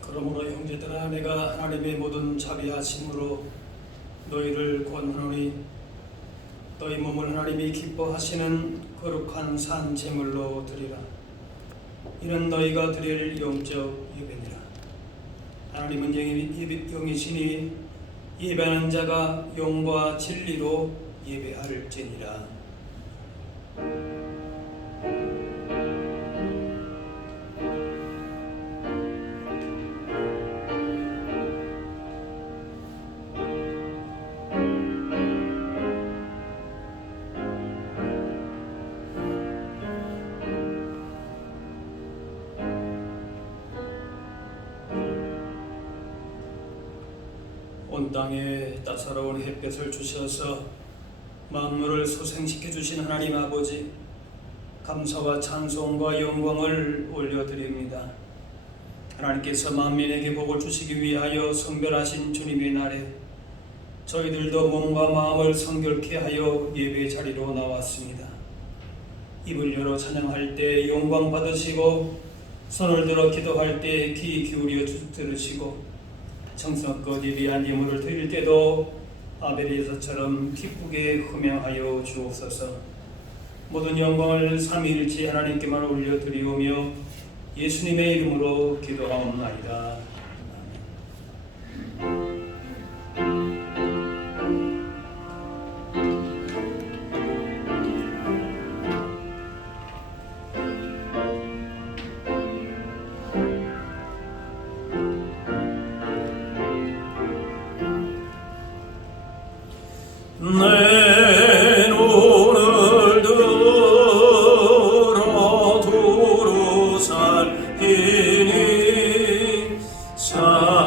그러므로 형제들아, 내가 하나님의 모든 자비하심으로 너희를 권하노니 너희 몸을 하나님이 기뻐하시는 거룩한 산 제물로 드리라. 이는 너희가 드릴 영적 예배니라. 하나님은 영이시니 예배하는 자가 영과 진리로 예배할지니라. 온 땅에 따사로운 햇볕을 주셔서 만물을 소생시켜 주신 하나님 아버지, 감사와 찬송과 영광을 올려드립니다. 하나님께서 만민에게 복을 주시기 위하여 성별하신 주님의 날에 저희들도 몸과 마음을 성결케 하여 예배 자리로 나왔습니다. 입을 열어 찬양할 때 영광 받으시고, 손을 들어 기도할 때 귀 기울여 들으시고, 정성껏 예배한 예물을 드릴 때도 아벨에서처럼 기쁘게 흠양하여 주옵소서. 모든 영광을 삼위일체 하나님께만 올려드리오며 예수님의 이름으로 기도하옵나이다. 내 눈을 들어 두루 살피니 사랑이라.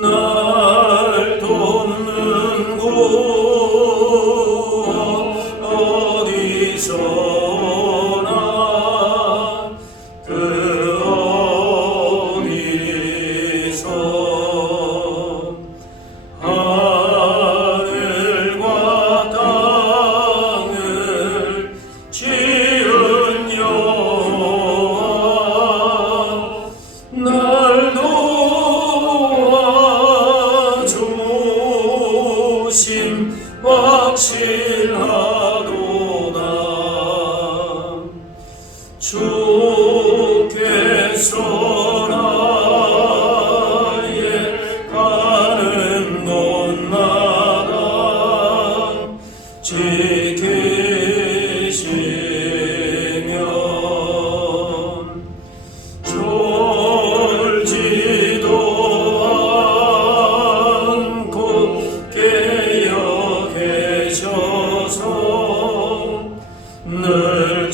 날 돕는 곳 어디서나 하늘과 땅을 지은 여호와, 날 도와주심 확실하도다. 주께서 나의 가는 곳마다 지키시며 졸지도 않고 깨어 계셔서 늘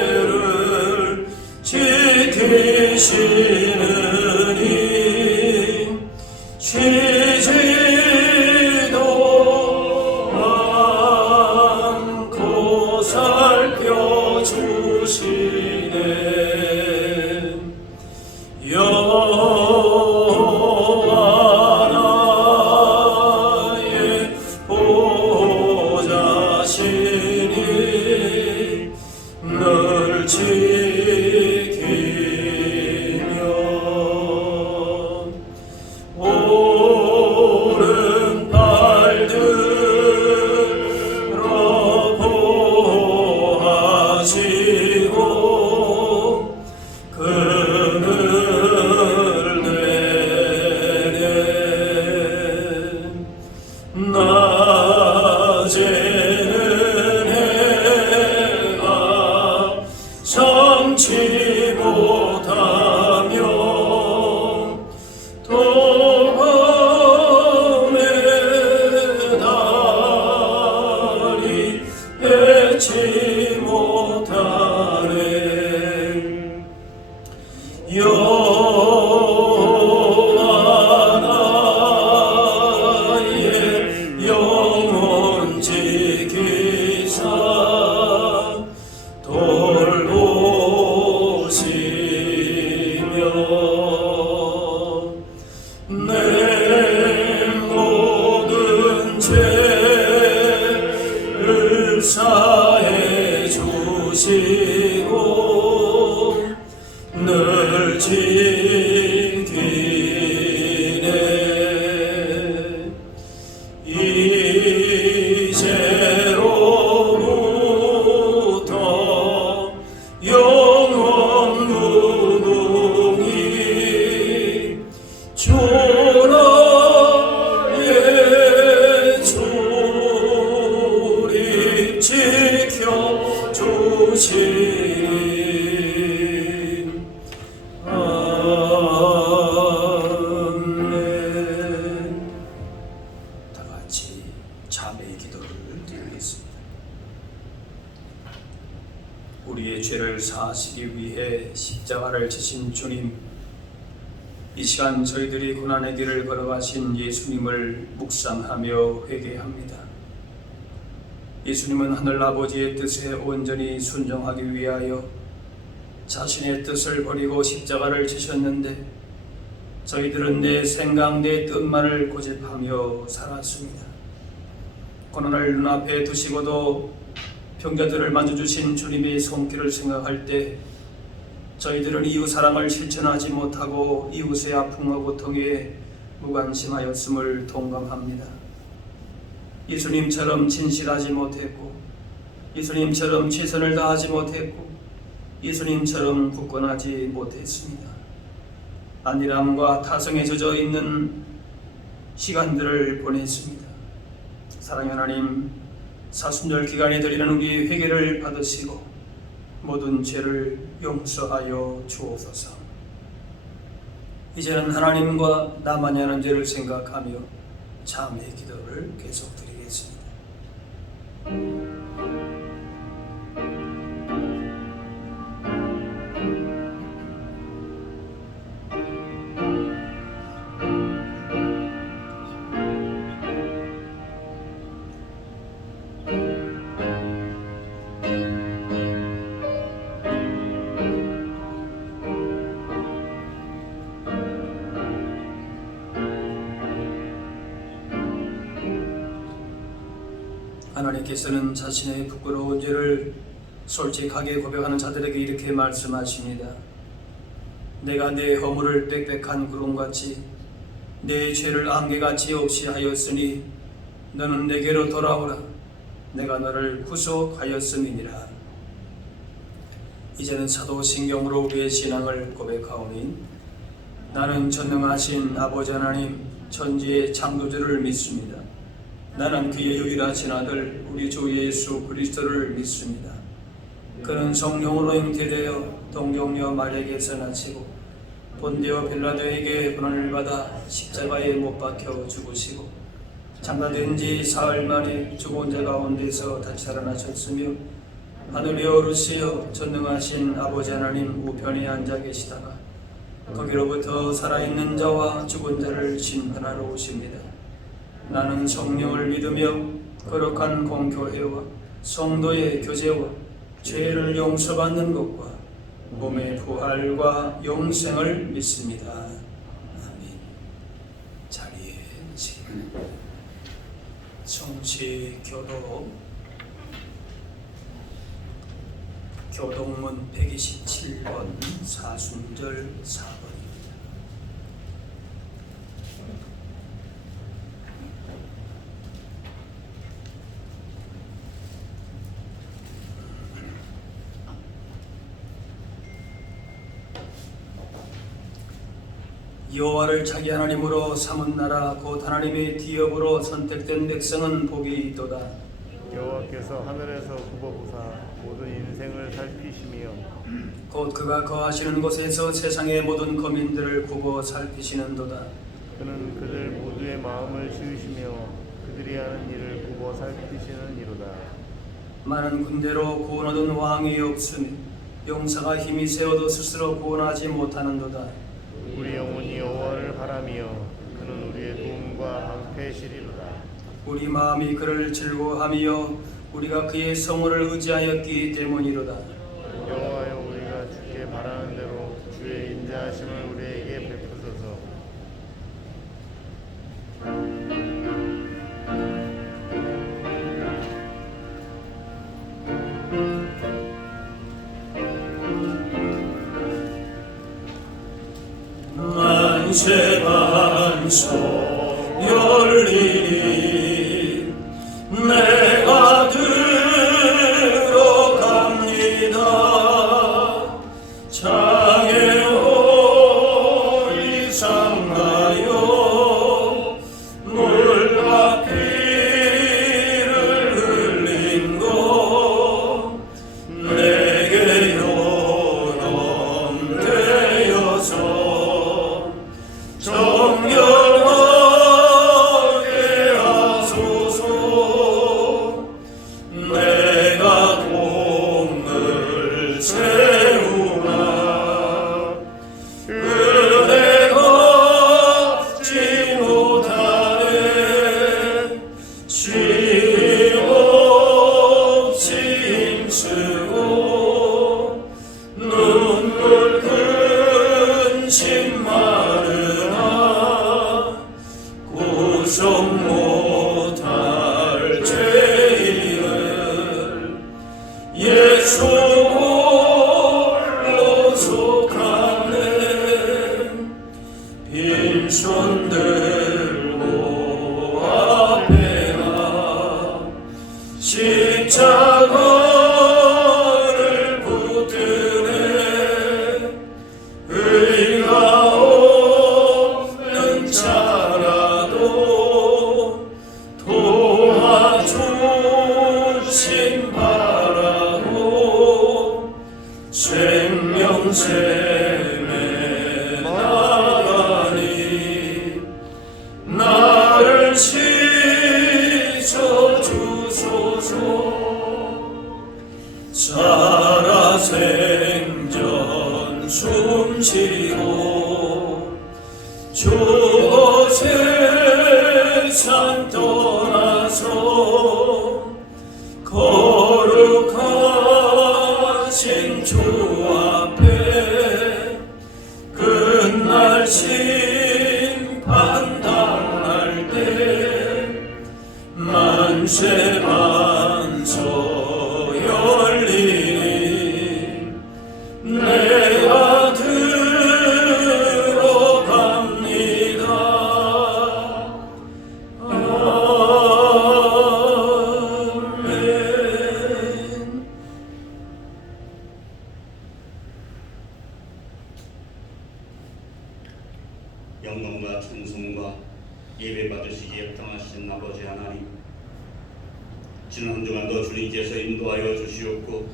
이스라엘을 지키시느니 쉬지도 않고 살펴주시네. 여호와 도범의 달이 해치 못하네. 여호와 나의 영혼 지키사 돌보시며 내 모든 죄를 사해 주시고 늘 지키네. 이제로부터 영원 무궁히 주 나의 주리 지켜 주시리. 아멘. 다 같이 자매의 기도를 드리겠습니다. 우리의 죄를 사하시기 위해 십자가를 지신 주님, 이 시간 저희들이 고난의 길을 걸어가신 예수님을 묵상하며 회개합니다. 예수님은 하늘 아버지의 뜻에 온전히 순종하기 위하여 자신의 뜻을 버리고 십자가를 지셨는데 저희들은 내 생각, 내 뜻만을 고집하며 살았습니다. 고난을 눈앞에 두시고도 병자들을 만져주신 주님의 손길을 생각할 때 저희들은 이웃 사랑을 실천하지 못하고 이웃의 아픔과 고통에 무관심하였음을 동감합니다. 예수님처럼 진실하지 못했고, 예수님처럼 최선을 다하지 못했고, 예수님처럼 굳건하지 못했습니다. 안일함과 타성에 젖어 있는 시간들을 보냈습니다. 사랑의 하나님, 사순절 기간에 드리는 우리의 회개를 받으시고 모든 죄를 용서하여 주옵소서. 이제는 하나님과 나만이 하는 죄를 생각하며 자매의 기도를 계속드리겠습니다. 하나님께서는 자신의 부끄러운 죄를 솔직하게 고백하는 자들에게 이렇게 말씀하십니다. 내가 내 허물을 빽빽한 구름같이 내 죄를 안개같이 없이 하였으니 너는 내게로 돌아오라. 내가 너를 구속하였음이니라. 이제는 사도신경으로 우리의 신앙을 고백하오니 나는 전능하신 아버지 하나님 천지의 창조주를 믿습니다. 나는 그의 유일하신 아들 우리 주 예수 그리스도를 믿습니다. 그는 성령으로 잉태되어 동정녀 마리아에게서 나시고 본디오 빌라도에게 고난을 받아 십자가에 못 박혀 죽으시고 장가된 지 사흘 만에 죽은 자 가운데서 다시 살아나셨으며 하늘에 오르시어 전능하신 아버지 하나님 우편에 앉아 계시다가 거기로부터 살아있는 자와 죽은 자를 심판하러 오십니다. 나는 성령을 믿으며 거룩한 공교회와 성도의 교제와 죄를 용서받는 것과 몸의 부활과 영생을 믿습니다. 아멘. 자리에 앉으시고 성시 교동문 127번 사순절 4번입니다. 여호와를 자기 하나님으로 삼은 나라 곧 하나님의 기업으로 선택된 백성은 복이 있도다. 여호와께서 하늘에서 굽어보사 모든 인생을 살피시며 곧 그가 거하시는 곳에서 세상의 모든 거민들을 굽어 살피시는도다. 그는 그들 모두의 마음을 지으시며 그들이 하는 일을 굽어 살피시는 이로다. 많은 군대로 구원 얻은 왕이 없으니 용사가 힘이 세어도 스스로 구원하지 못하는도다. 우리 영혼이 여호와를 바라며 그는 우리의 도움과 방패시리로다. 우리 마음이 그를 즐거워하며 우리가 그의 성호를 의지하였기 때문이로다. 여호와여, 우리가 주께 바라는 대로 주의 인자하심을 우리에게 베푸소서. 만세 반석 열리니 내가 들어갑니다. 장애 오리 상하여 물과 피를 흘린 것 내게 요람되어서 정결하게 하소서. 내가 공을 세우나 은혜가 지 못하네. 쉼없이 힘쓰고 눈물 근심 많으나 구속 못할 죄인을 예수 홀로 속하네. 빈손 들고 앞에 가 십자가를 붙드네. 의가 없는 자라도 도와주심 바라고 생명샘에 나가니 나를 씻어주소서. 살아생전 숨쉬고 죽어 세상 떠나서 거룩하신 주 앞에 끝날 심판 당할 때 만세 반석 열리니 내가 들어갑니다. 아멘. 영광과 찬송과 예배 받으시기에 합당하신 아버지 하나님, 지난 한 주간도 주님께서 인도하여 주시옵고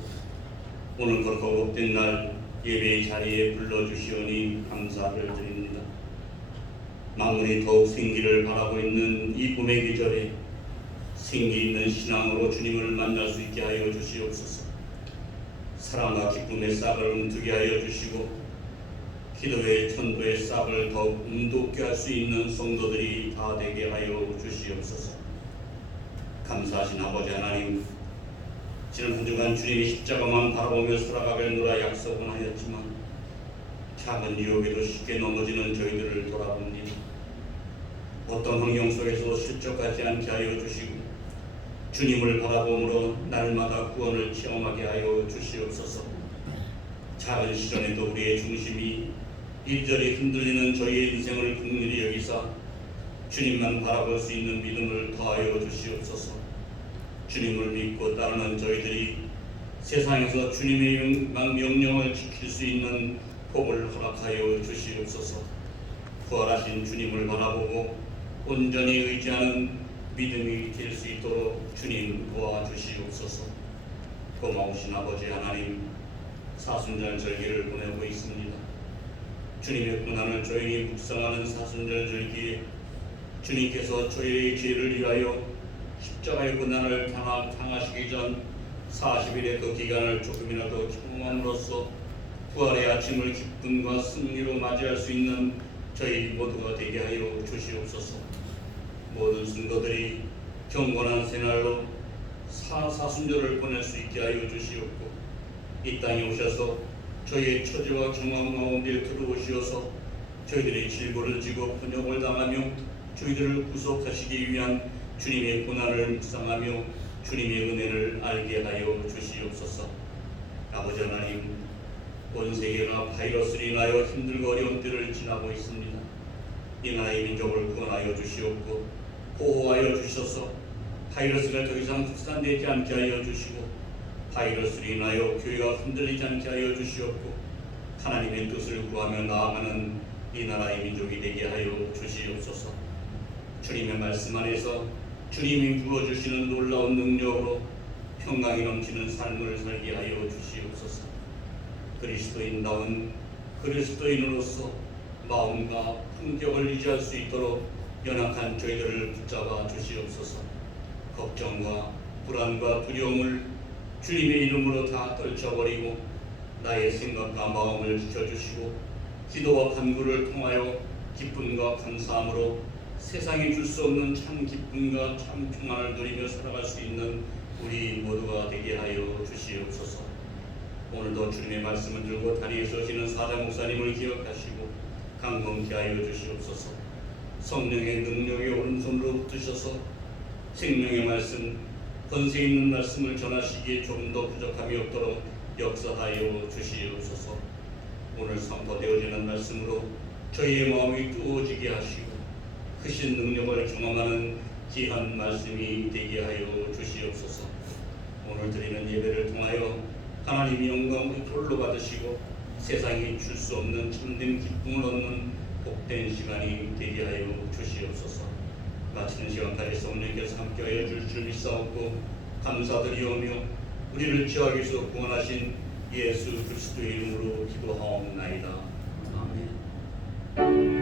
오늘 거룩하고 복된 날 예배의 자리에 불러주시오니 감사를 드립니다. 만물이 더욱 생기를 바라고 있는 이 봄의 계절에 생기 있는 신앙으로 주님을 만날 수 있게 하여 주시옵소서. 사랑과 기쁨의 싹을 움트게 하여 주시고 기도의 천도의 싹을 더욱 움돋게 할 수 있는 성도들이 다 되게 하여 주시옵소서. 감사하신 아버지 하나님, 지난 한 주간 주님의 십자가만 바라보며 살아가겠노라 약속은 하였지만 작은 유혹에도 쉽게 넘어지는 저희들을 돌아봅니다. 어떤 환경 속에서도 실족하지 않게 하여 주시고 주님을 바라봄으로 날마다 구원을 체험하게 하여 주시옵소서. 작은 시련에도 우리의 중심이 이리저리 흔들리는 저희의 인생을 긍휼히 여기사 주님만 바라볼 수 있는 믿음을 더하여 주시옵소서. 주님을 믿고 따르는 저희들이 세상에서 주님의 명령을 지킬 수 있는 복을 허락하여 주시옵소서. 부활하신 주님을 바라보고 온전히 의지하는 믿음이 될 수 있도록 주님 도와주시옵소서. 고마우신 아버지 하나님, 사순절 절기를 보내고 있습니다. 주님의 고난을 조용히 묵상하는 사순절 절기에 주님께서 저희의 죄를 위하여 십자가의 고난을 당하시기 전 40일의 그 기간을 조금이라도 경험함으로써 부활의 아침을 기쁨과 승리로 맞이할 수 있는 저희 모두가 되게 하여 주시옵소서. 모든 성도들이 경건한 새날로 사순절을 보낼 수 있게 하여 주시옵고, 이 땅에 오셔서 저희의 처지와 경험 가운데 들어오시어서 저희들의 질고를 지고 번역을 당하며 저희들을 구속하시기 위한 주님의 고난을 묵상하며 주님의 은혜를 알게 하여 주시옵소서. 아버지 하나님, 온 세계가 바이러스로 인하여 힘들고 어려운 때를 지나고 있습니다. 이 나라의 민족을 구원하여 주시옵고 보호하여 주셔서 바이러스가 더 이상 확산되지 않게 하여 주시고 바이러스로 인하여 교회가 흔들리지 않게 하여 주시옵고 하나님의 뜻을 구하며 나아가는 이 나라의 민족이 되게 하여 주시옵소서. 주님의 말씀 안에서 주님이 부어주시는 놀라운 능력으로 평강이 넘치는 삶을 살게 하여 주시옵소서. 그리스도인다운 그리스도인으로서 마음과 품격을 유지할 수 있도록 연약한 저희들을 붙잡아 주시옵소서. 걱정과 불안과 두려움을 주님의 이름으로 다 떨쳐버리고 나의 생각과 마음을 지켜주시고 기도와 간구를 통하여 기쁨과 감사함으로 세상이 줄 수 없는 참 기쁨과 참 평안을 누리며 살아갈 수 있는 우리 모두가 되게 하여 주시옵소서. 오늘도 주님의 말씀을 들고 다리에 서시는 사자 목사님을 기억하시고 강건케 하여 주시옵소서. 성령의 능력의 오른손으로 붙으셔서 생명의 말씀, 권세 있는 말씀을 전하시기에 조금 더 부족함이 없도록 역사하여 주시옵소서. 오늘 선포되어지는 말씀으로 저희의 마음이 뜨거워지게 하시고 크신 능력을 경험하는 귀한 말씀이 되게 하여 주시옵소서. 오늘 드리는 예배를 통하여 하나님의 영광을 홀로 받으시고 세상이 줄 수 없는 참된 기쁨을 얻는 복된 시간이 되게 하여 주시옵소서. 마치는 시간까지 성령께서 함께하여 줄 줄 믿사옵고 감사드리오며 우리를 죄악에서 구원하신 예수 그리스도의 이름으로 기도하옵나이다. 아멘.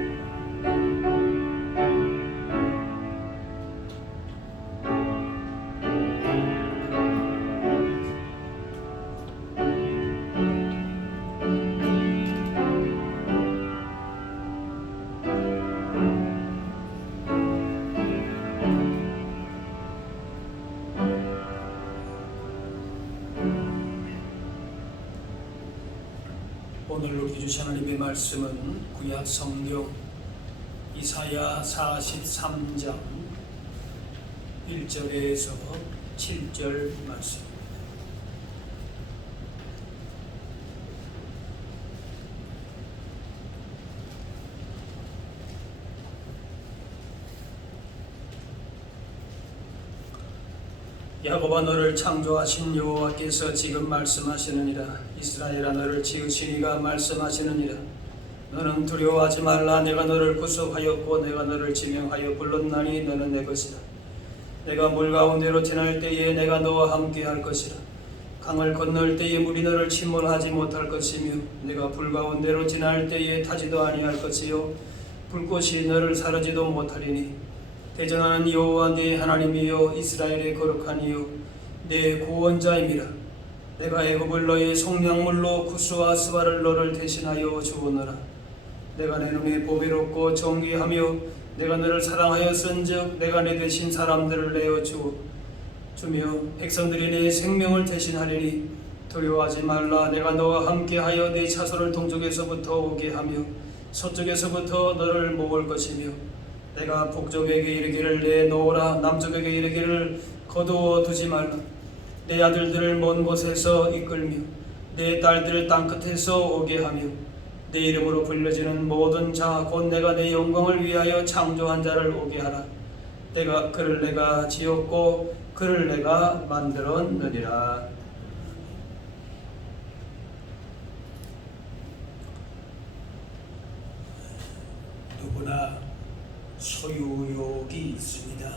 오늘 우리 주신 하나님의 말씀은 구약 성경 이사야 43장 1절에서 7절 말씀. 야곱아, 너를 창조하신 여호와께서 지금 말씀하시느니라. 이스라엘아, 너를 지으신 이가 말씀하시느니라. 너는 두려워하지 말라. 내가 너를 구속하였고 내가 너를 지명하여 불렀나니 너는 내 것이다. 내가 물 가운데로 지날 때에 내가 너와 함께 할 것이라. 강을 건널 때에 물이 너를 침몰하지 못할 것이며 내가 불 가운데로 지날 때에 타지도 아니할 것이요 불꽃이 너를 사르지도 못하리니 대전하는 여호와 네 하나님이여 이스라엘의 거룩한 이요 내 구원자임이라. 내가 애굽을 너의 속량물로 구스와 스바를 너를 대신하여 주었노라. 내가 내 눈에 보배롭고 정귀하며 내가 너를 사랑하였은즉 내가 내 대신 사람들을 내어 주며 백성들이 내 생명을 대신하리니 두려워하지 말라. 내가 너와 함께하여 네 차소를 동쪽에서부터 오게 하며 서쪽에서부터 너를 모을 것이며 내가 북쪽에게 이르기를 내놓으라. 남쪽에게 이르기를 거두어 두지 말라. 내 아들들을 먼 곳에서 이끌며 내 딸들을 땅끝에서 오게 하며 내 이름으로 불려지는 모든 자 곧 내가 내 영광을 위하여 창조한 자를 오게 하라. 그를 내가 지었고 그를 내가 만들었느니라. 누구나 소유욕이 있습니다.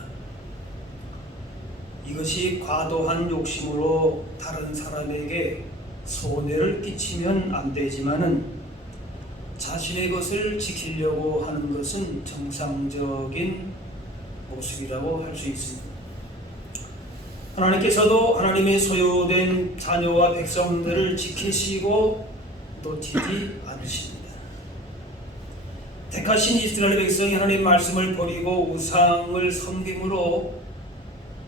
이것이 과도한 욕심으로 다른 사람에게 손해를 끼치면 안 되지만은 자신의 것을 지키려고 하는 것은 정상적인 모습이라고 할 수 있습니다. 하나님께서도 하나님의 소유된 자녀와 백성들을 지키시고 놓치지 않으십니다. 택하신 이스라엘 백성이 하나님 말씀을 버리고 우상을 섬김으로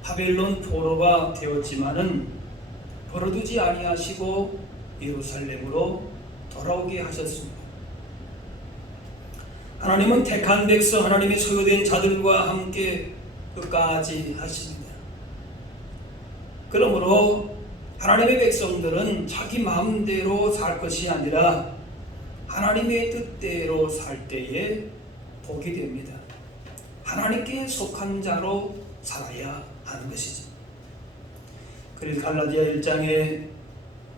바벨론 포로가 되었지만은 버려두지 아니하시고 예루살렘으로 돌아오게 하셨습니다. 하나님은 택한 백성, 하나님의 소유된 자들과 함께 끝까지 하십니다. 그러므로 하나님의 백성들은 자기 마음대로 살 것이 아니라 하나님의 뜻대로 살 때에 복이 됩니다. 하나님께 속한 자로 살아야 하는 것이죠. 그래서 갈라디아 1장에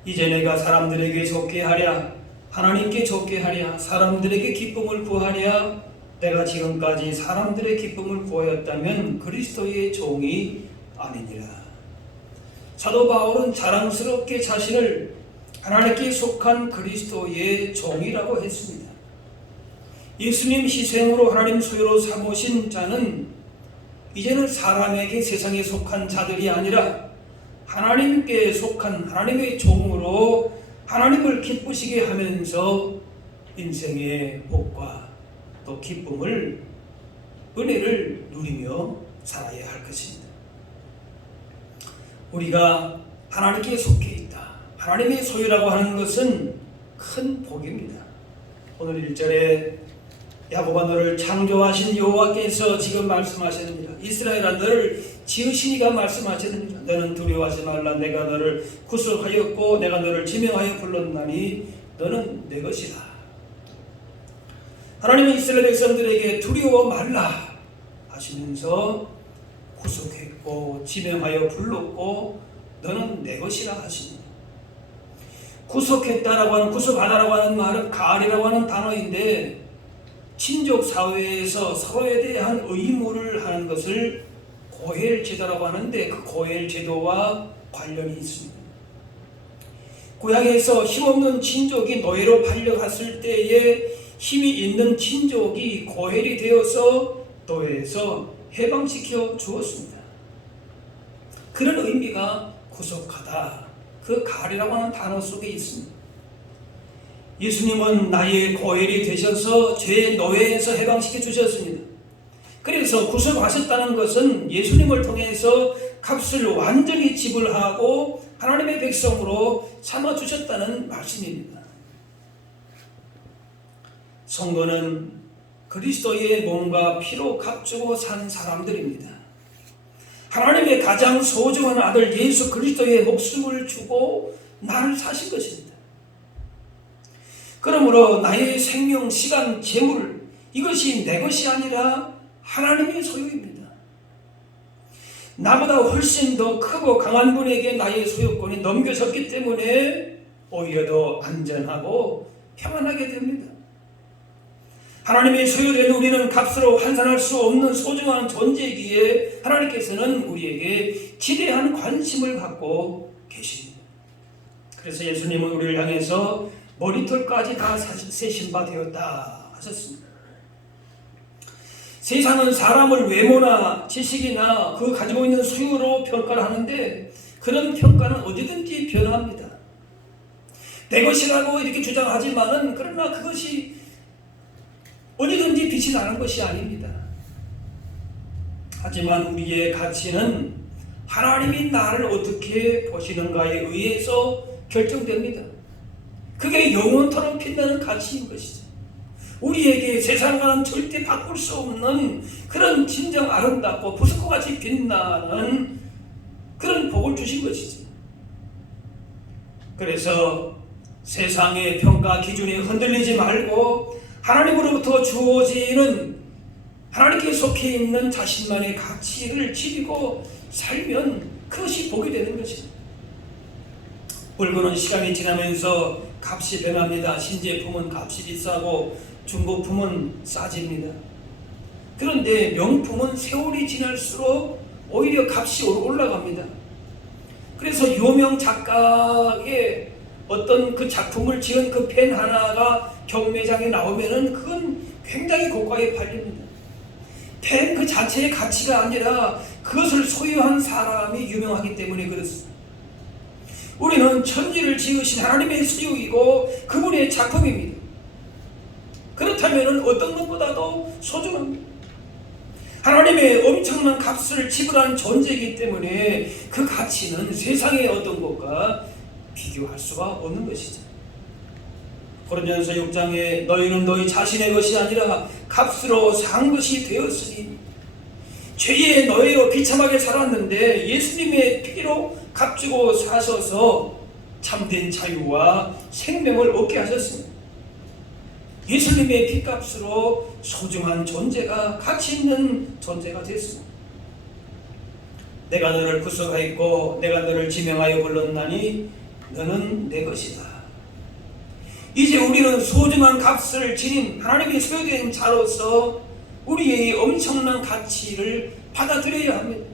이제 내가 사람들에게 좋게 하랴, 하나님께 좋게 하랴, 사람들에게 기쁨을 구하랴, 내가 지금까지 사람들의 기쁨을 구하였다면 그리스도의 종이 아니니라. 사도 바울은 자랑스럽게 자신을 하나님께 속한 그리스도의 종이라고 했습니다. 예수님 희생으로 하나님 소유로 삼으신 자는 이제는 사람에게 세상에 속한 자들이 아니라 하나님께 속한 하나님의 종으로 하나님을 기쁘시게 하면서 인생의 복과 또 기쁨을, 은혜를 누리며 살아야 할 것입니다. 우리가 하나님께 속해 있다, 하나님의 소유라고 하는 것은 큰 복입니다. 오늘 1절에 야곱아 너를 창조하신 여호와께서 지금 말씀하셨느니라. 이스라엘아 너를 지으신 이가 말씀하셨느니라. 너는 두려워하지 말라. 내가 너를 구속하였고 내가 너를 지명하여 불렀나니 너는 내 것이라. 하나님은 이스라엘 백성들에게 두려워 말라 하시면서 구속했고 지명하여 불렀고 너는 내 것이라 하십니다. 구속했다라고 하는, 구속하다라고 하는 말은 가을이라고 하는 단어인데 친족 사회에서 서로에 대한 의무를 하는 것을 고엘 제도라고 하는데 그 고엘 제도와 관련이 있습니다. 구약에서 힘없는 친족이 노예로 팔려갔을 때에 힘이 있는 친족이 고엘이 되어서 노예에서 해방시켜 주었습니다. 그런 의미가 구속하다, 그 가을이라고 하는 단어 속에 있습니다. 예수님은 나의 고엘이 되셔서 죄의 노예에서 해방시켜 주셨습니다. 그래서 구속하셨다는 것은 예수님을 통해서 값을 완전히 지불하고 하나님의 백성으로 삼아주셨다는 말씀입니다. 성도는 그리스도의 몸과 피로 값주고 산 사람들입니다. 하나님의 가장 소중한 아들 예수 그리스도의 목숨을 주고 나를 사신 것입니다. 그러므로 나의 생명, 시간, 재물, 이것이 내 것이 아니라 하나님의 소유입니다. 나보다 훨씬 더 크고 강한 분에게 나의 소유권이 넘겨졌기 때문에 오히려 더 안전하고 평안하게 됩니다. 하나님의 소유된 우리는 값으로 환산할 수 없는 소중한 존재이기에 하나님께서는 우리에게 지대한 관심을 갖고 계십니다. 그래서 예수님은 우리를 향해서 머리털까지 다 세신 바 되었다 하셨습니다. 세상은 사람을 외모나 지식이나 그 가지고 있는 소유로 평가를 하는데 그런 평가는 어디든지 변합니다. 내 것이라고 이렇게 주장하지만은 그러나 그것이 어디든지 빛이 나는 것이 아닙니다. 하지만 우리의 가치는 하나님이 나를 어떻게 보시는가에 의해서 결정됩니다. 그게 영원토록 빛나는 가치인 것이죠. 우리에게 세상과는 절대 바꿀 수 없는 그런 진정 아름답고 보석같이 빛나는 그런 복을 주신 것이죠. 그래서 세상의 평가 기준이 흔들리지 말고 하나님으로부터 주어지는 하나님께 속해 있는 자신만의 가치를 지니고 살면 그것이 복이 되는 것입니다. 물건은 시간이 지나면서 값이 변합니다. 신제품은 값이 비싸고 중고품은 싸집니다. 그런데 명품은 세월이 지날수록 오히려 값이 올라갑니다. 그래서 유명 작가의 어떤 그 작품을 지은 그 펜 하나가 경매장에 나오면은 그건 굉장히 고가에 팔립니다. 펜 그 자체의 가치가 아니라 그것을 소유한 사람이 유명하기 때문에 그렇습니다. 우리는 천지를 지으신 하나님의 소유이고 그분의 작품입니다. 그렇다면 어떤 것보다도 소중합니다. 하나님의 엄청난 값을 지불한 존재이기 때문에 그 가치는 세상의 어떤 것과 비교할 수가 없는 것이죠. 고린도전서 6장에 너희는 너희 자신의 것이 아니라 값으로 산 것이 되었으니 죄의 노예로 비참하게 살았는데 예수님의 피로 값주고 사셔서 참된 자유와 생명을 얻게 하셨습니다. 예수님의 피값으로 소중한 존재가 가치 있는 존재가 됐습니다. 내가 너를 구속하였고 내가 너를 지명하여 불렀나니 너는 내 것이다. 이제 우리는 소중한 값을 지닌 하나님의 소유된 자로서 우리의 엄청난 가치를 받아들여야 합니다.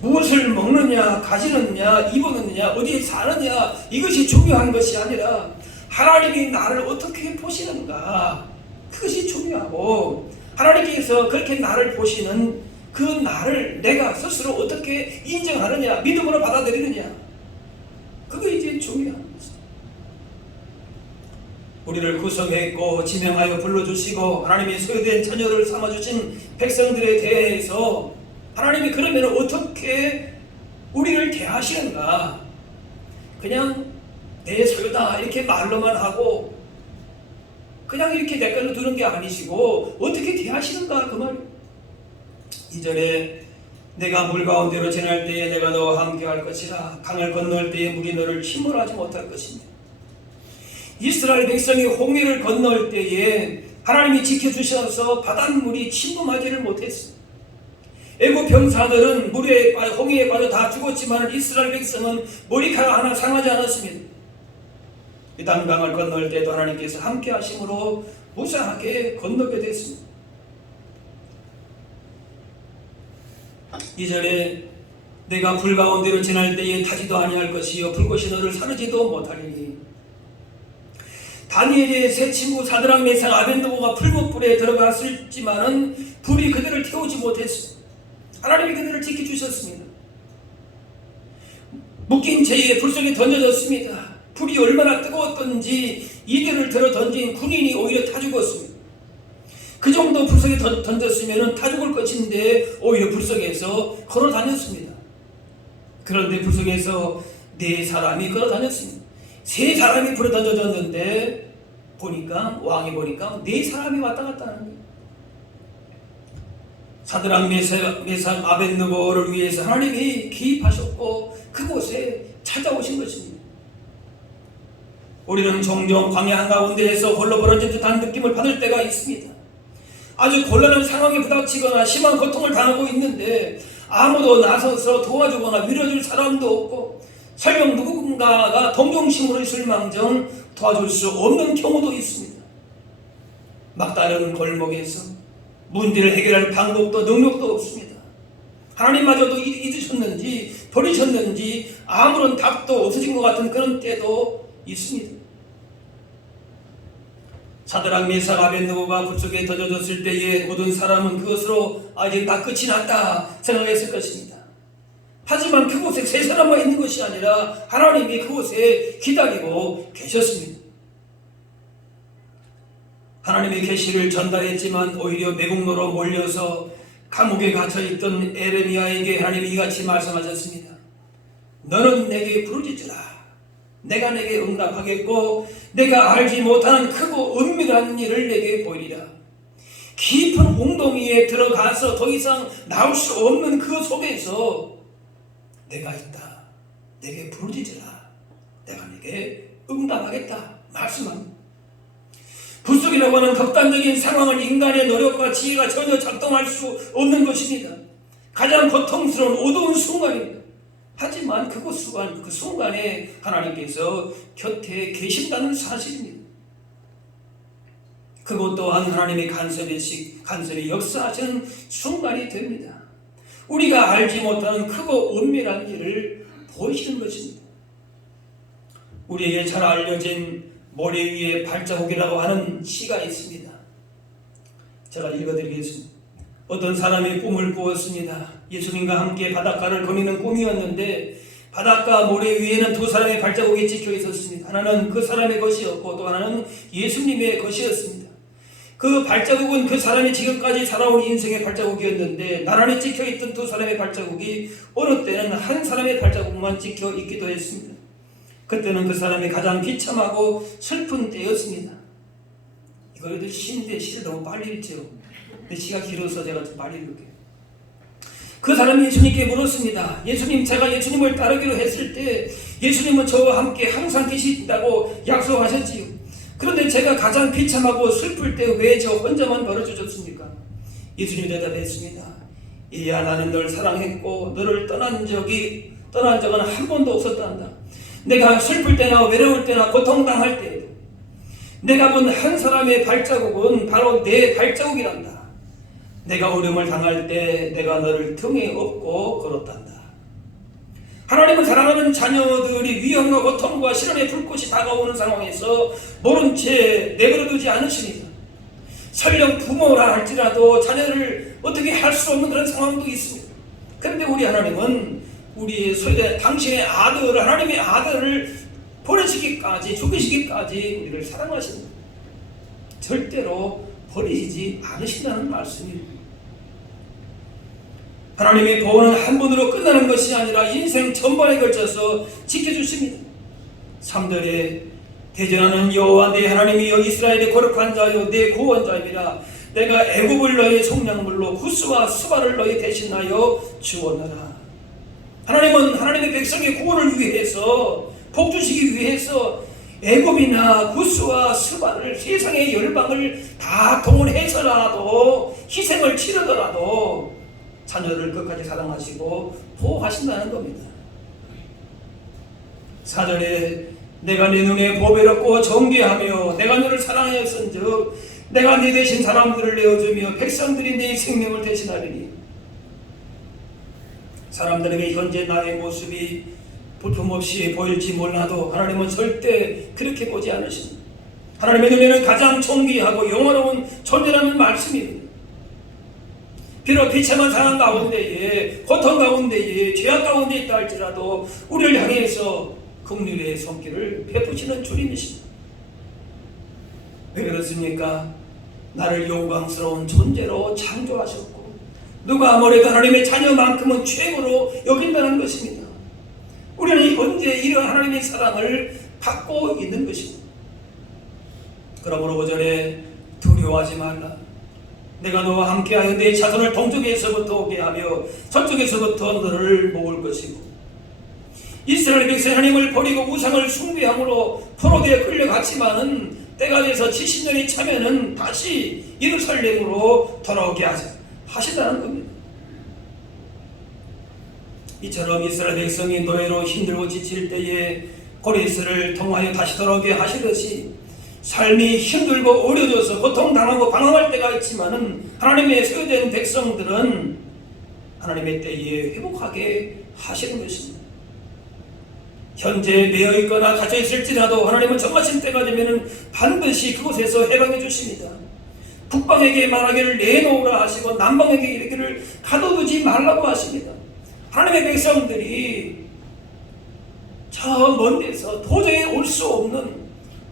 무엇을 먹느냐, 가지느냐, 입었느냐, 어디에 사느냐 이것이 중요한 것이 아니라 하나님이 나를 어떻게 보시는가 그것이 중요하고 하나님께서 그렇게 나를 보시는 그 나를 내가 스스로 어떻게 인정하느냐 믿음으로 받아들이느냐 그게 이제 중요한 것입니다. 우리를 구속했고 지명하여 불러주시고 하나님의 소유된 자녀를 삼아주신 백성들에 대해서 하나님이 그러면 어떻게 우리를 대하시는가 그냥 내 소유다 이렇게 말로만 하고 그냥 이렇게 내 걸로 두는 게 아니시고 어떻게 대하시는가 그 말이에요. 2절에 내가 물 가운데로 지날 때에 내가 너와 함께 할 것이라 강을 건널 때에 물이 너를 침몰하지 못할 것이니 이스라엘 백성이 홍해를 건널 때에 하나님이 지켜주셔서 바닷물이 침범하지를 못했어요. 애국 병사들은 홍해에 빠져 다 죽었지만 이스라엘 백성은 머리카락 하나 상하지 않았습니다. 이 단강을 건널 때도 하나님께서 함께 하심으로 무사하게 건너게 됐습니다. 2절에 내가 불 가운데로 지날 때에 타지도 아니할 것이요 불꽃이 너를 사르지도 못하리니 다니엘의 세 친구 사드락 메삭 아벤느고가 풀무불에 들어갔을지만은 불이 그들을 태우지 못했습니다. 하나님이 그들을 지켜주셨습니다. 묶인 채에 불 속에 던져졌습니다. 불이 얼마나 뜨거웠던지 이들을 들어 던진 군인이 오히려 타 죽었습니다. 그 정도 불 속에 던졌으면 타 죽을 것인데 오히려 불 속에서 걸어 다녔습니다. 그런데 불 속에서 4사람이 걸어 다녔습니다. 3사람이 불에 던져졌는데 왕이 보니까 4사람이 왔다 갔다 하는 거예요. 사드락 메삭 아벤느고를 위해서 하나님이 기입하셨고 그곳에 찾아오신 것입니다. 우리는 종종 광야 한가운데에서 홀로 벌어진 듯한 느낌을 받을 때가 있습니다. 아주 곤란한 상황에 부닥치거나 심한 고통을 당하고 있는데 아무도 나서서 도와주거나 밀어줄 사람도 없고 설령 누군가가 동정심으로 있을 망정 도와줄 수 없는 경우도 있습니다. 막다른 골목에서 문제를 해결할 방법도 능력도 없습니다. 하나님마저도 잊으셨는지 버리셨는지 아무런 답도 없어진 것 같은 그런 때도 있습니다. 사드락 메삭 아벤느고가 불 속에 던져졌을 때에 모든 사람은 그것으로 이제 다 끝이 났다 생각했을 것입니다. 하지만 그곳에 3사람만 있는 것이 아니라 하나님이 그곳에 기다리고 계셨습니다. 하나님의 계시를 전달했지만 오히려 매국노로 몰려서 감옥에 갇혀있던 에레미야에게 하나님이 이같이 말씀하셨습니다. 너는 내게 부르짖으라. 내가 내게 응답하겠고 내가 알지 못하는 크고 은밀한 일을 내게 보이리라. 깊은 웅덩이에 들어가서 더 이상 나올 수 없는 그 속에서 내가 있다. 내게 부르짖으라. 내가 내게 응답하겠다. 말씀합니다. 불속이라고 하는 극단적인 상황은 인간의 노력과 지혜가 전혀 작동할 수 없는 것입니다. 가장 고통스러운 어두운 순간입니다. 하지만 그 순간에 하나님께서 곁에 계신다는 사실입니다. 그것 또한 하나님의 간섭이 역사하시는 순간이 됩니다. 우리가 알지 못하는 크고 은밀한 일을 보이시는 것입니다. 우리에게 잘 알려진 모래 위에 발자국이라고 하는 시가 있습니다. 제가 읽어드리겠습니다. 어떤 사람이 꿈을 꾸었습니다. 예수님과 함께 바닷가를 거니는 꿈이었는데 바닷가 모래 위에는 두 사람의 발자국이 찍혀 있었습니다. 하나는 그 사람의 것이었고 또 하나는 예수님의 것이었습니다. 그 발자국은 그 사람이 지금까지 살아온 인생의 발자국이었는데 나란히 찍혀있던 두 사람의 발자국이 어느 때는 한 사람의 발자국만 찍혀 있기도 했습니다. 그때는 그 사람이 가장 비참하고 슬픈 때였습니다. 이거라도 시인데 시를 너무 빨리 읽죠. 근데 시가 길어서 제가 좀 빨리 읽을게요. 그 사람이 예수님께 물었습니다. 예수님, 제가 예수님을 따르기로 했을 때 예수님은 저와 함께 항상 계신다고 약속하셨지요. 그런데 제가 가장 비참하고 슬플 때 왜 저 혼자만 벌어주셨습니까? 예수님이 대답했습니다. 이야, 나는 널 사랑했고 너를 떠난 적은 한 번도 없었단다. 내가 슬플 때나 외로울 때나 고통당할 때에도 내가 본 한 사람의 발자국은 바로 내 발자국이란다. 내가 어려움을 당할 때 내가 너를 등에 업고 걸었단다. 하나님은 사랑하는 자녀들이 위험과 고통과 시련의 불꽃이 다가오는 상황에서 모른 채 내버려두지 않으십니다. 설령 부모라 할지라도 자녀를 어떻게 할 수 없는 그런 상황도 있습니다. 그런데 우리 하나님은 당신의 아들, 하나님의 아들을 보내시기까지, 죽이시기까지 우리를 사랑하십니다. 절대로 버리시지 않으신다는 말씀입니다. 하나님의 보호는 한 번으로 끝나는 것이 아니라 인생 전반에 걸쳐서 지켜주십니다. 3절에 대전하는 여호와 내 하나님이여 이스라엘의 거룩한 자여 내 구원자입니다. 내가 애굽을 너의 속량물로 구스와 스바를 너희 대신하여 주었노라. 하나님은 하나님의 백성의 구원을 위해서 복주시기 위해서 애굽이나 구스와 스바를 세상의 열방을 다 동원해서라도 희생을 치르더라도 자녀를 끝까지 사랑하시고 보호하신다는 겁니다. 4절에 내가 네 눈에 보배롭고 정죄하며 내가 너를 사랑하였은즉 내가 네 대신 사람들을 내어주며 백성들이 네 생명을 대신하리니. 사람들에게 현재 나의 모습이 볼품없이 보일지 몰라도 하나님은 절대 그렇게 보지 않으십니다. 하나님의 눈에는 가장 존귀하고 영원한 존재라는 말씀입니다. 비록 비참한 상황 가운데에 고통 가운데에 죄악 가운데 있다 할지라도 우리를 향해서 긍휼의 손길을 베푸시는 주님이십니다. 왜 그렇습니까? 나를 영광스러운 존재로 창조하셨고 누가 아무래도 하나님의 자녀만큼은 최고로 여긴다는 것입니다. 우리는 현재 이런 하나님의 사랑을 받고 있는 것입니다. 그러므로 오전에 두려워하지 말라. 내가 너와 함께하여 내 자손을 동쪽에서부터 오게 하며 저쪽에서부터 너를 모을 것이고 이스라엘 백성이 하나님을 버리고 우상을 숭배함으로 포로되어 끌려갔지만은 때가 돼서 70년이 차면은 다시 예루살렘으로 돌아오게 하신다는 겁니다. 이처럼 이스라엘 백성이 노예로 힘들고 지칠 때에 고레스를 통하여 다시 돌아오게 하시듯이 삶이 힘들고 어려져서 고통당하고 방황할 때가 있지만은 하나님의 소유된 백성들은 하나님의 때에 회복하게 하시는 것입니다. 현재 매여 있거나 갇혀 있을지라도 하나님은 정하신 때가 되면은 반드시 그곳에서 해방해 주십니다. 북방에게 말하기를 내놓으라 하시고 남방에게 이르기를 가둬두지 말라고 하십니다. 하나님의 백성들이 저 먼 데서 도저히 올 수 없는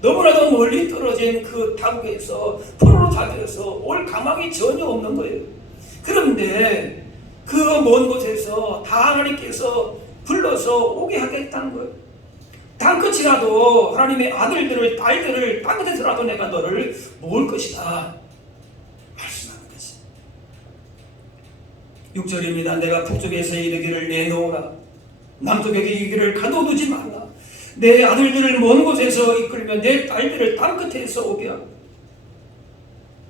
너무나도 멀리 떨어진 그 타국에서 포로로 잡혀서 올 가망이 전혀 없는 거예요. 그런데 그 먼 곳에서 다 하나님께서 불러서 오게 하겠다는 거예요. 땅끝이라도 하나님의 아들들을 딸들을 땅끝에서라도 내가 너를 모을 것이다 말씀하는 거지. 6절입니다. 내가 북쪽에서 이르기를 내놓으라. 남쪽에게 이르기를 가둬두지 말라. 내 아들들을 먼 곳에서 이끌며 내 딸들을 땅끝에서 오게 하고.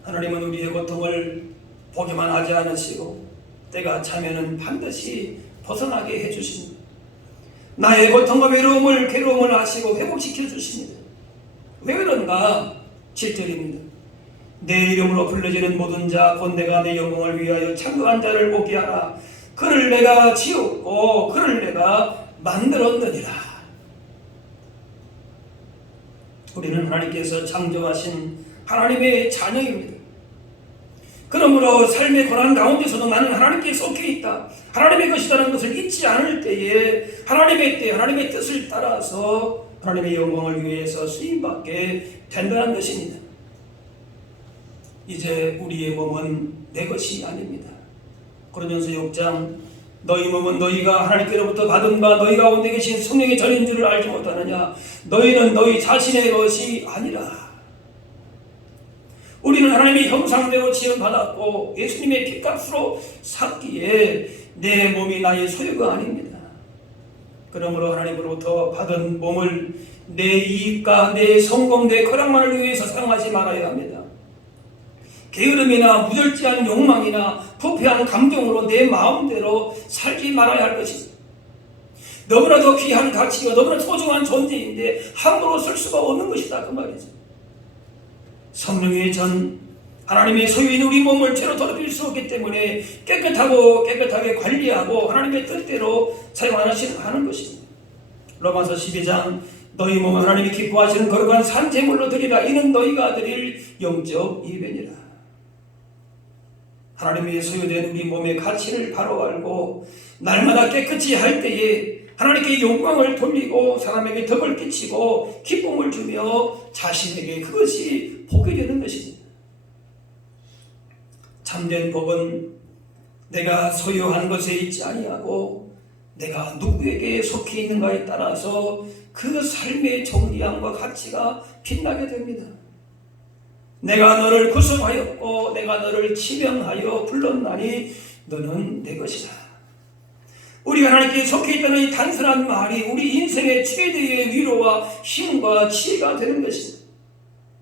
하나님은 우리의 고통을 보기만 하지 않으시고 때가 차면은 반드시 벗어나게 해주십니다. 나의 고통과 괴로움을 아시고 회복시켜 주십니다. 왜 그런가? 7절입니다. 내 이름으로 불러지는 모든 자 곧 내가 내 영광을 위하여 창조한 자를 오게 하라. 그를 내가 지었고 그를 내가 만들었느니라. 우리는 하나님께서 창조하신 하나님의 자녀입니다. 그러므로 삶의 고난 가운데서도 나는 하나님께 속해 있다, 하나님의 것이라는 것을 잊지 않을 때에 하나님의 때 하나님의 뜻을 따라서 하나님의 영광을 위해서 쓰임받게 된다는 것입니다. 이제 우리의 몸은 내 것이 아닙니다. 고린도전서 6장 너희 몸은 너희가 하나님께로부터 받은 바 너희 가운데 계신 성령의 전인 줄을 알지 못하느냐. 너희는 너희 자신의 것이 아니라. 우리는 하나님의 형상대로 지음받았고 예수님의 피값으로 샀기에 내 몸이 나의 소유가 아닙니다. 그러므로 하나님으로부터 받은 몸을 내 이익과 내 성공, 내 쾌락만을 위해서 사용하지 말아야 합니다. 게으름이나 무절제한 욕망이나 부패한 감정으로 내 마음대로 살지 말아야 할 것입니다. 너무나도 귀한 가치가 너무나 소중한 존재인데 함부로 쓸 수가 없는 것이다 그 말이죠. 성령의 전 하나님의 소유인 우리 몸을 죄로 더럽힐 수 없기 때문에 깨끗하게 관리하고 하나님의 뜻대로 사용하는 것입니다. 로마서 12장 너희 몸은 하나님이 기뻐하시는 거룩한 산 제물로 드리라. 이는 너희가 드릴 영적 예배니라. 하나님의 소유된 우리 몸의 가치를 바로 알고 날마다 깨끗이 할 때에 하나님께 영광을 돌리고 사람에게 덕을 끼치고 기쁨을 주며 자신에게 그것이 복이 되는 것입니다. 참된 복은 내가 소유한 것에 있지 아니하고 내가 누구에게 속해 있는가에 따라서 그 삶의 정리함과 가치가 빛나게 됩니다. 내가 너를 구성하였고 내가 너를 지명하여 불렀나니 너는 내 것이다. 우리가 하나님께 속해 있다는 이 단순한 말이 우리 인생의 최대의 위로와 힘과 지혜가 되는 것입니다.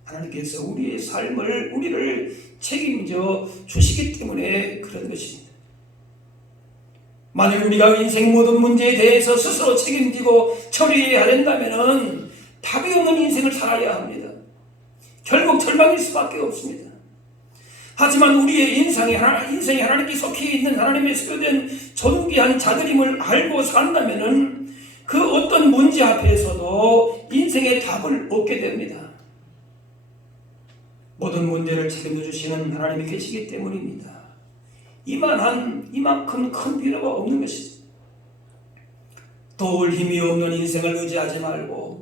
하나님께서 우리의 삶을 우리를 책임져 주시기 때문에 그런 것입니다. 만약 우리가 인생 모든 문제에 대해서 스스로 책임지고 처리해야 된다면 답이 없는 인생을 살아야 합니다. 결국 절망일 수밖에 없습니다. 하지만 우리의 인생이 하나님께 속해 있는 하나님의 소유된 존귀한 자들임을 알고 산다면 그 어떤 문제 앞에서도 인생의 답을 얻게 됩니다. 모든 문제를 책임져 주시는 하나님이 계시기 때문입니다. 이만큼 큰 필요가 없는 것이죠. 도울 힘이 없는 인생을 의지하지 말고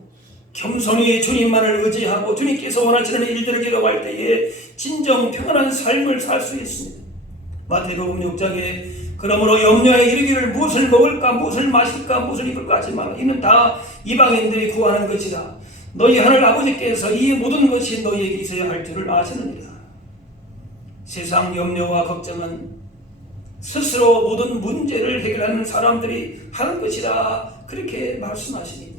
겸손히 주님만을 의지하고 주님께서 원하시는 일들을 기록할 때에 진정 평안한 삶을 살 수 있습니다. 마태복음 6장에 그러므로 염려에 이르기를 무엇을 먹을까 무엇을 마실까 무엇을 입을까 하지 마라. 이는 다 이방인들이 구하는 것이라. 너희 하늘 아버지께서 이 모든 것이 너희에게 있어야 할 줄을 아시느니라. 세상 염려와 걱정은 스스로 모든 문제를 해결하는 사람들이 하는 것이라 그렇게 말씀하십니다.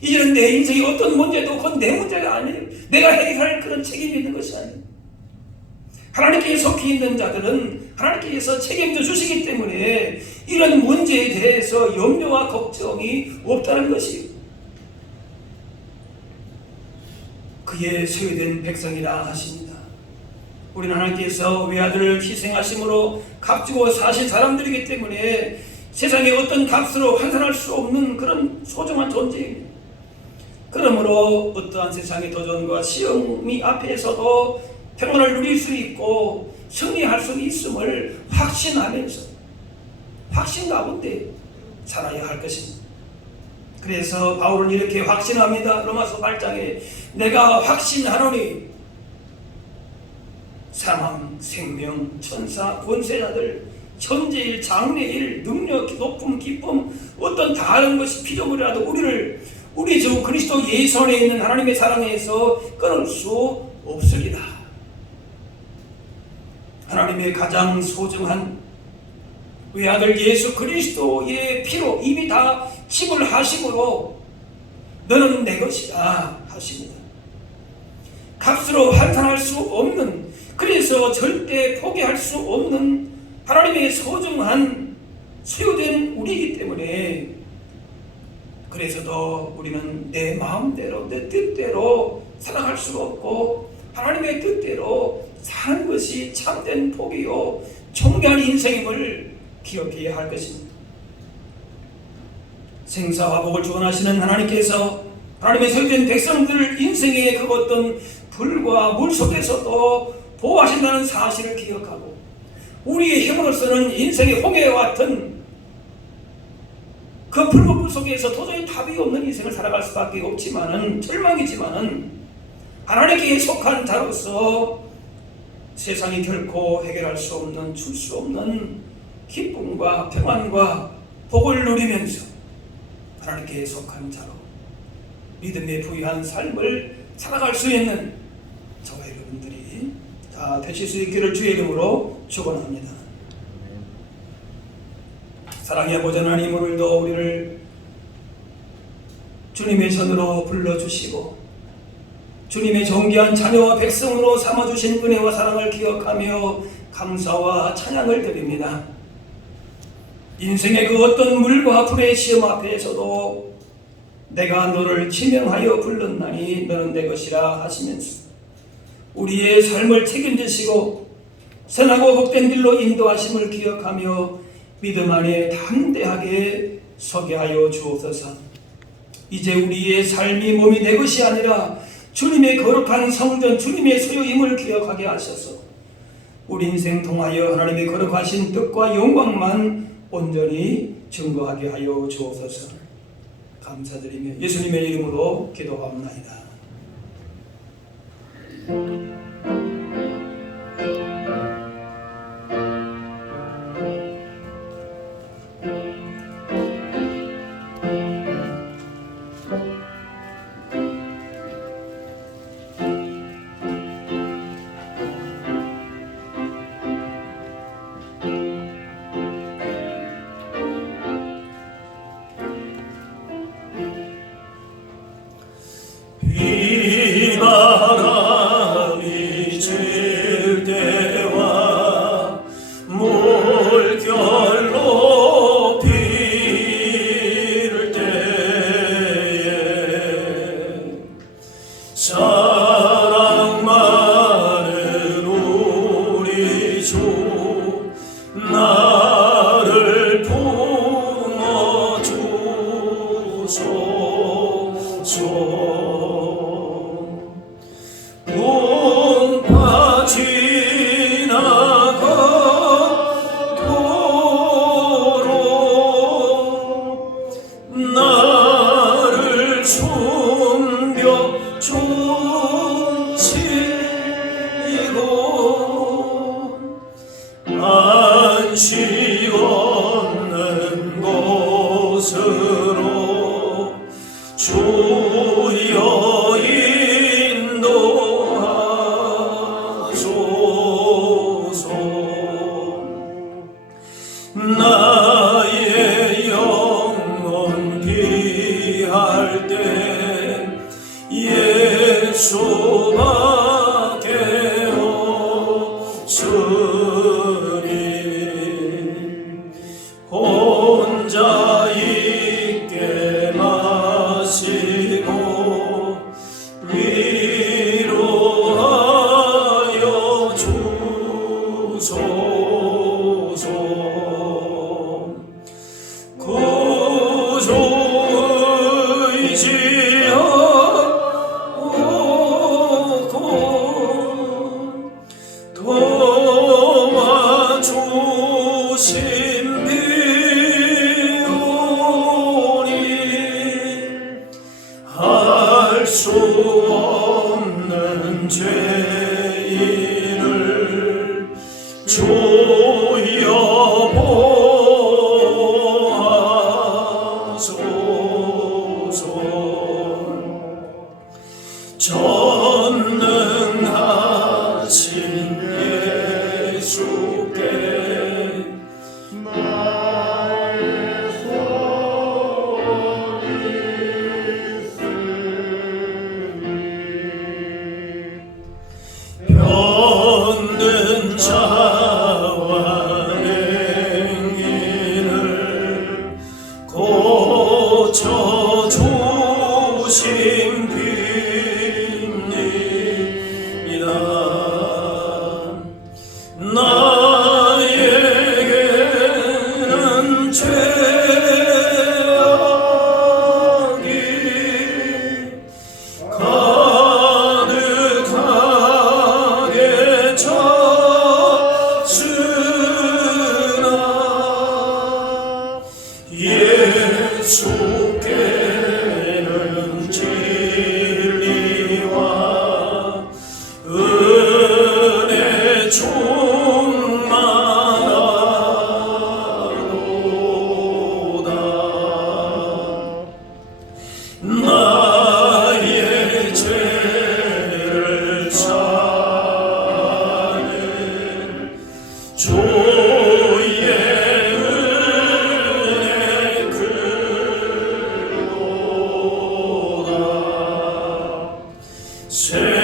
이제는 내 인생이 어떤 문제도 그건 내 문제가 아니에요. 내가 해결할 그런 책임이 있는 것이 아니에요. 하나님께 속해 있는 자들은 하나님께서 책임져 주시기 때문에 이런 문제에 대해서 염려와 걱정이 없다는 것이에요. 그의 소유된 백성이라 하십니다. 우리는 하나님께서 외아들을 희생하심으로 값주고 사신 사람들이기 때문에 세상에 어떤 값으로 환산할 수 없는 그런 소중한 존재입니다. 그러므로 어떠한 세상의 도전과 시험이 앞에서도 평안을 누릴 수 있고 승리할 수 있음을 확신하면서 확신 가운데 살아야 할 것입니다. 그래서 바울은 이렇게 확신합니다. 로마서 8장에 내가 확신하노니 사망, 생명, 천사, 권세자들, 현재일, 장래일, 능력, 높음, 기쁨 어떤 다른 것이 피조물이라도 우리를 우리 주 그리스도 예수 안에 있는 하나님의 사랑에서 끊을 수 없으리라. 하나님의 가장 소중한 외아들 예수 그리스도의 피로 이미 다 지불하심으로 너는 내 것이다 하십니다. 값으로 환산할 수 없는, 그래서 절대 포기할 수 없는 하나님의 소중한 소유된 우리이기 때문에 그래서도 우리는 내 마음대로 내 뜻대로 살아갈 수가 없고 하나님의 뜻대로 사는 것이 참된 복이요 존귀한 인생임을 기억해야 할 것입니다. 생사와 복을 주관하시는 하나님께서 하나님의 소유된 백성들 인생의 그 어떤 불과 물 속에서도 보호하신다는 사실을 기억하고 우리의 힘으로서는 인생의 홍해와 같은 그 불법불 속에서 도저히 답이 없는 인생을 살아갈 수밖에 없지만은 절망이지만은 하나님께 속한 자로서 세상이 결코 해결할 수 없는 줄 수 없는 기쁨과 평안과 복을 누리면서 하나님께 속한 자로 믿음에 부유한 삶을 살아갈 수 있는 저와 여러분들이 다 되실 수 있기를 주의 이름으로 축원합니다. 사랑의 아버지 하나님, 오늘도 우리를 주님의 전으로 불러주시고 주님의 존귀한 자녀와 백성으로 삼아주신 은혜와 사랑을 기억하며 감사와 찬양을 드립니다. 인생의 그 어떤 물과 불의 시험 앞에서도 내가 너를 지명하여 불렀나니 너는 내 것이라 하시면서 우리의 삶을 책임지시고 선하고 복된 길로 인도하심을 기억하며 믿음 안에 담대하게 서게 하여 주옵소서. 이제 우리의 삶이 몸이 내 것이 아니라 주님의 거룩한 성전, 주님의 소유임을 기억하게 하셔서 우리 인생 통하여 하나님의 거룩하신 뜻과 영광만 온전히 증거하게 하여 주옵소서. 감사드리며 예수님의 이름으로 기도합나이다. 비바람이 칠 때와 물결로 필 때에 사랑 많은 우리 주 나를 품어주소서. 풍파 지나가도록 나를 숨겨주시고 안식 없는 곳으로 주여 인도하소서. 나의 영혼 피할 때 예수밖에 없으니 혼자 있게 마시고 위로하여 주소서. 구주 의지하고 도와주신 비오니 할 수 없는 죄인을 주여 보아소서. 전능하신 예수께 나의 소원이 있으니 병든 자와 주의 은혜 크도다 생명수로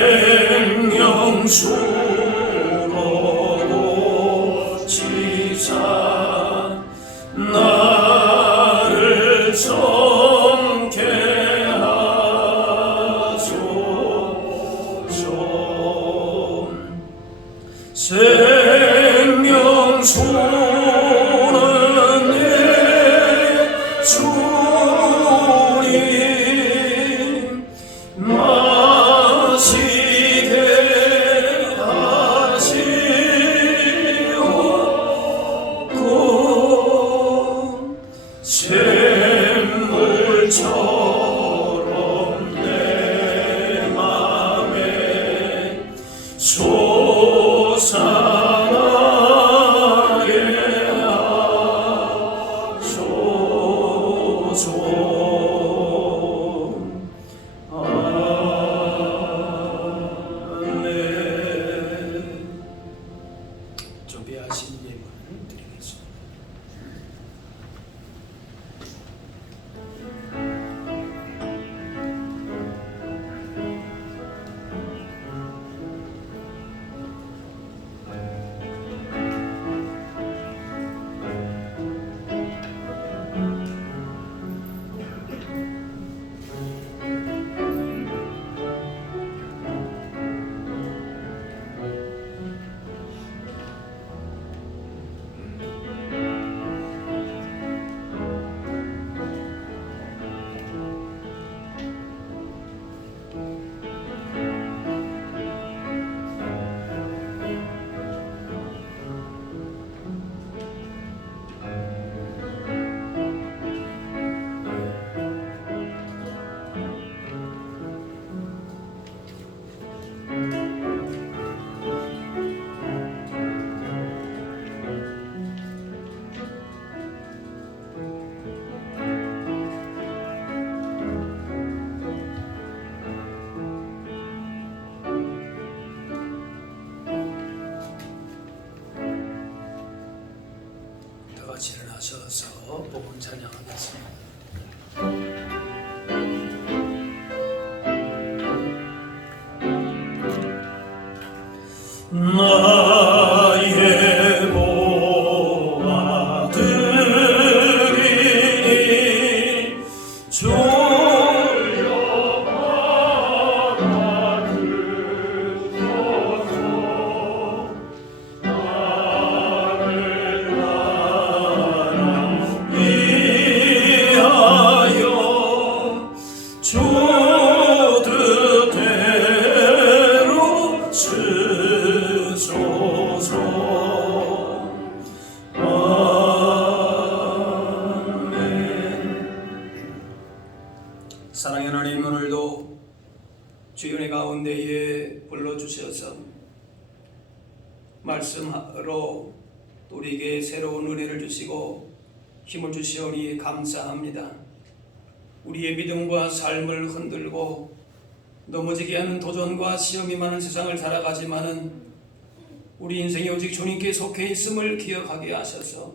지사 나를 정케 하소서 생명수는 내 주님 마시게 하시옵고 샘물처럼 내 맘에 솟아나게 하소서. 아멘. 준비하신 예물을 드리겠습니다. 다 같이 일어나셔서 복음 찬양하겠습니다. 나의 보아들이니 주여 받아주소서. 나를 나라 위하여 주 뜻대로 쓰소서. 사랑의 하나님, 오늘도 주의 은혜 가운데에 불러주셔서 말씀하러 우리에게 새로운 은혜를 주시고 힘을 주시오니 감사합니다. 우리의 믿음과 삶을 흔들고 넘어지게 하는 도전과 시험이 많은 세상을 살아가지만은 우리 인생이 오직 주님께 속해 있음을 기억하게 하셔서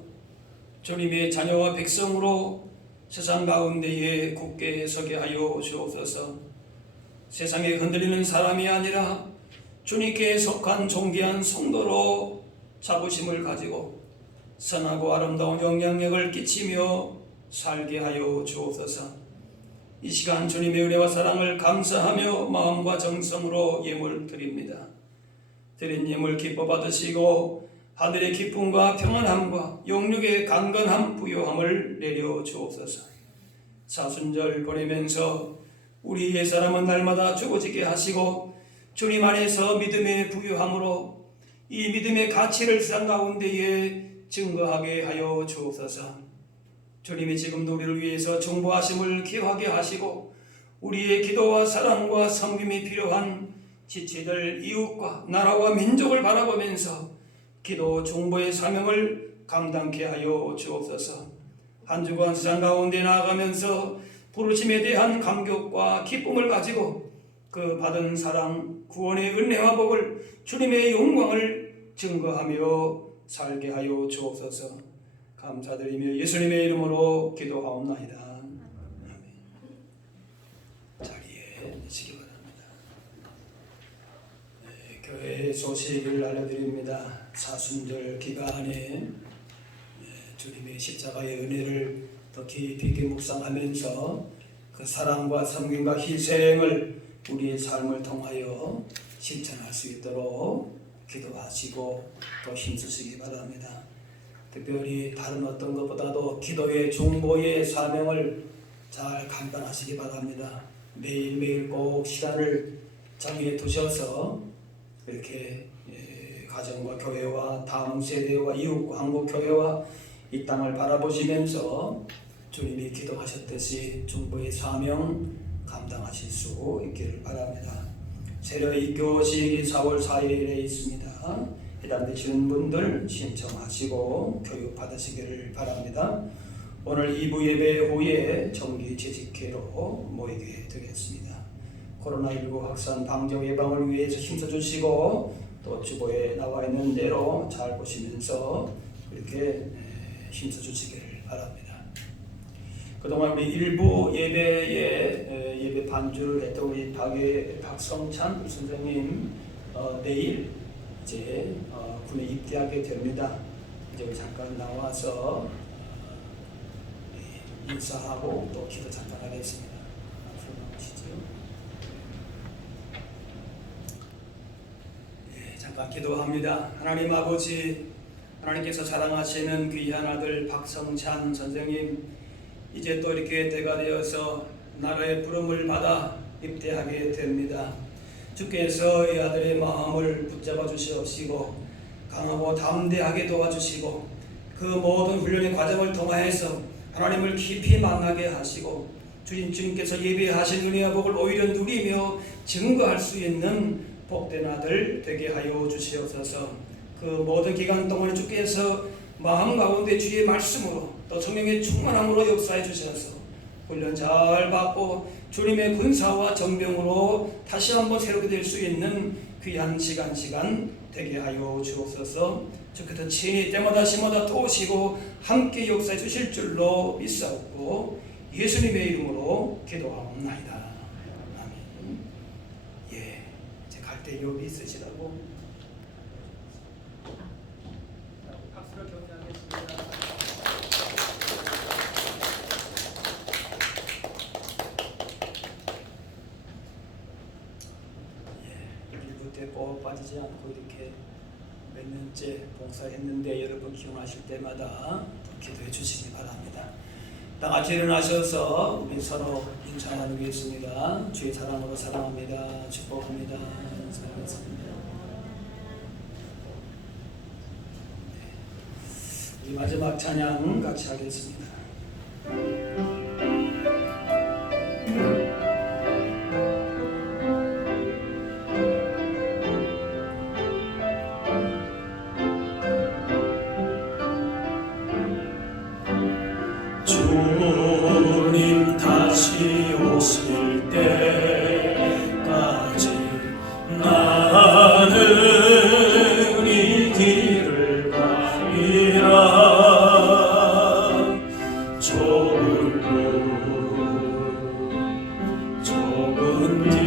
주님의 자녀와 백성으로 세상 가운데에 굳게 서게 하여 주옵소서. 세상에 흔들리는 사람이 아니라 주님께 속한 존귀한 성도로 자부심을 가지고 선하고 아름다운 영향력을 끼치며 살게 하여 주옵소서. 이 시간 주님의 은혜와 사랑을 감사하며 마음과 정성으로 예물 드립니다. 드린 예물 기뻐 받으시고 하늘의 기쁨과 평안함과 영육의 강건함 부요함을 내려 주옵소서. 사순절 보내면서 우리 옛사람은 날마다 죽어지게 하시고 주님 안에서 믿음의 부요함으로 이 믿음의 가치를 세상 가운데에 증거하게 하여 주옵소서. 주님이 지금도 우리를 위해서 중보하심을 기억하게 하시고 우리의 기도와 사랑과 섬김이 필요한 지체들, 이웃과 나라와 민족을 바라보면서 기도 중보의 사명을 감당케 하여 주옵소서. 한 주간 세상 가운데 나아가면서 부르심에 대한 감격과 기쁨을 가지고 그 받은 사랑, 구원의 은혜와 복을, 주님의 영광을 증거하며 살게 하여 주옵소서. 감사드리며 예수님의 이름으로 기도하옵나이다. 아멘. 자리에 앉으시기 바랍니다. 네, 교회 소식을 알려드립니다. 사순절 기간에 주님의 십자가의 은혜를 더 깊이 묵상하면서 그 사랑과 섬김과 희생을 우리의 삶을 통하여 실천할 수 있도록 기도하시고 또 힘쓰시기 바랍니다. 특별히 다른 어떤 것보다도 기도의 중보의 사명을 잘 감당하시기 바랍니다. 매일매일 꼭 시간을 정해 두셔서 이렇게 가정과 교회와 다음 세대와 이웃과 한국교회와 이 땅을 바라보시면서 주님이 기도하셨듯이 중보의 사명 감당하실 수 있기를 바랍니다. 세례 입교식이 4월 4일에 있습니다. 해당되시는 분들 신청하시고 교육 받으시기를 바랍니다. 오늘 2부 예배 후에 정기 재직회로 모이게 되겠습니다. 코로나19 확산 방지 예방을 위해서 힘써주시고 또 주보에 나와 있는 대로 잘 보시면서 이렇게 힘써주시기를 바랍니다. 그동안 우리 일부 예배에 예배 반주를 했던 우리 박성찬 선생님 내일 이제 군에 입대하게 됩니다. 이제 잠깐 나와서 인사하고 또 기도 잠깐 하겠습니다. 앞으로 나오시죠. 잠깐 기도합니다. 하나님 아버지, 하나님께서 사랑하시는 귀한 아들 박성찬 선생님, 이제 또 이렇게 때가 되어서 나라의 부름을 받아 입대하게 됩니다. 주께서 이 아들의 마음을 붙잡아 주시옵시고 강하고 담대하게 도와주시고 그 모든 훈련의 과정을 통하여서 하나님을 깊이 만나게 하시고 주님께서 예비하신 은혜와 복을 오히려 누리며 증거할 수 있는 복된 아들 되게 하여 주시옵소서. 그 모든 기간 동안에 주께서 마음 가운데 주의 말씀으로 또 성령의 충만함으로 역사해 주셔서 훈련 잘 받고 주님의 군사와 정병으로 다시 한번 새롭게 될 수 있는 귀한 시간 되게 하여 주옵소서. 주께서 친히 때마다 시마다 도우시고 함께 역사해 주실 줄로 믿사옵고 예수님의 이름으로 기도하옵나이다. 아멘. 이제 갈 때 여기 있으시라고 박수를 격려하겠습니다. 꼭 빠지지 않고 이렇게 몇 년째 봉사했는데 여러분 기원하실 때마다 기도해 주시기 바랍니다. 다 같이 일어나셔서 우리 서로 인사 나누겠습니다. 주의 사랑으로 사랑합니다. 축복합니다. 인사하겠습니다. 우리 마지막 찬양 같이 하겠습니다. 주님 다시 오실 때까지 나는 이 길을 가리라. 좁은 길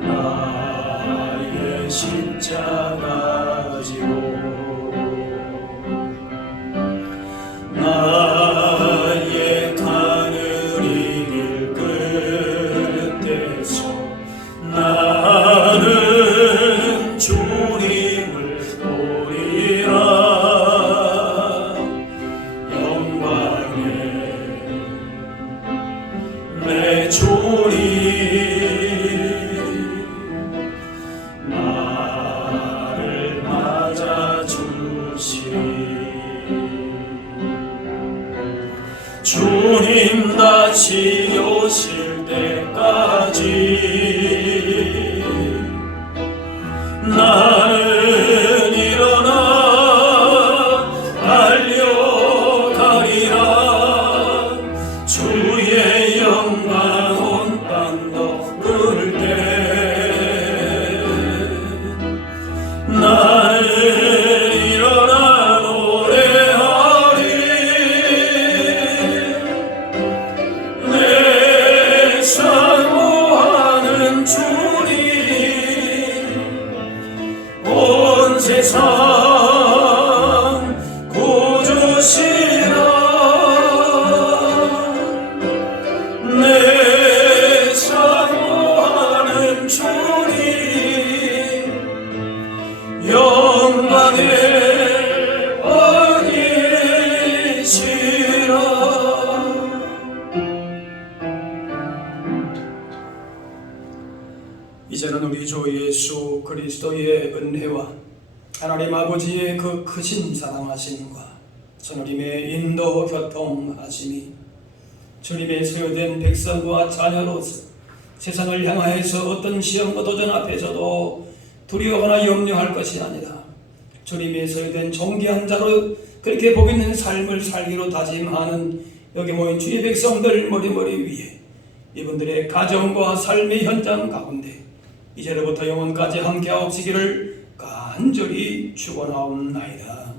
나의 십자가 지고 나의 가는 이 길 끝에서 나는 주님을 보리라. 영광의 내 주님 나를 맞아주시리. 주님 다시 오실 때까지 나는 일어나 달려가리라. 주의 영광 온 땅 덮을 때 나는 일어나 노래하리 내 사모하는 주님 온 세상 구주시라 내 사모하는 주님 영광의 왕이시라. 이제는 우리 주 예수 그리스도의 은혜와 하나님 아버지의 그 크신 사랑하심과 주님의 인도 교통하심이 주님의 소유된 백성과 자녀로서 세상을 향하여서 어떤 시험과 도전 앞에서도 두려워하거나 염려할 것이 아니라 주님의 소유된 존귀한 자로 그렇게 복 있는 삶을 살기로 다짐하는 여기 모인 주의 백성들 머리머리 위에 이분들의 가정과 삶의 현장 가운데 이제로부터 영원까지 함께하옵시기를 간절히 축원하옵나이다.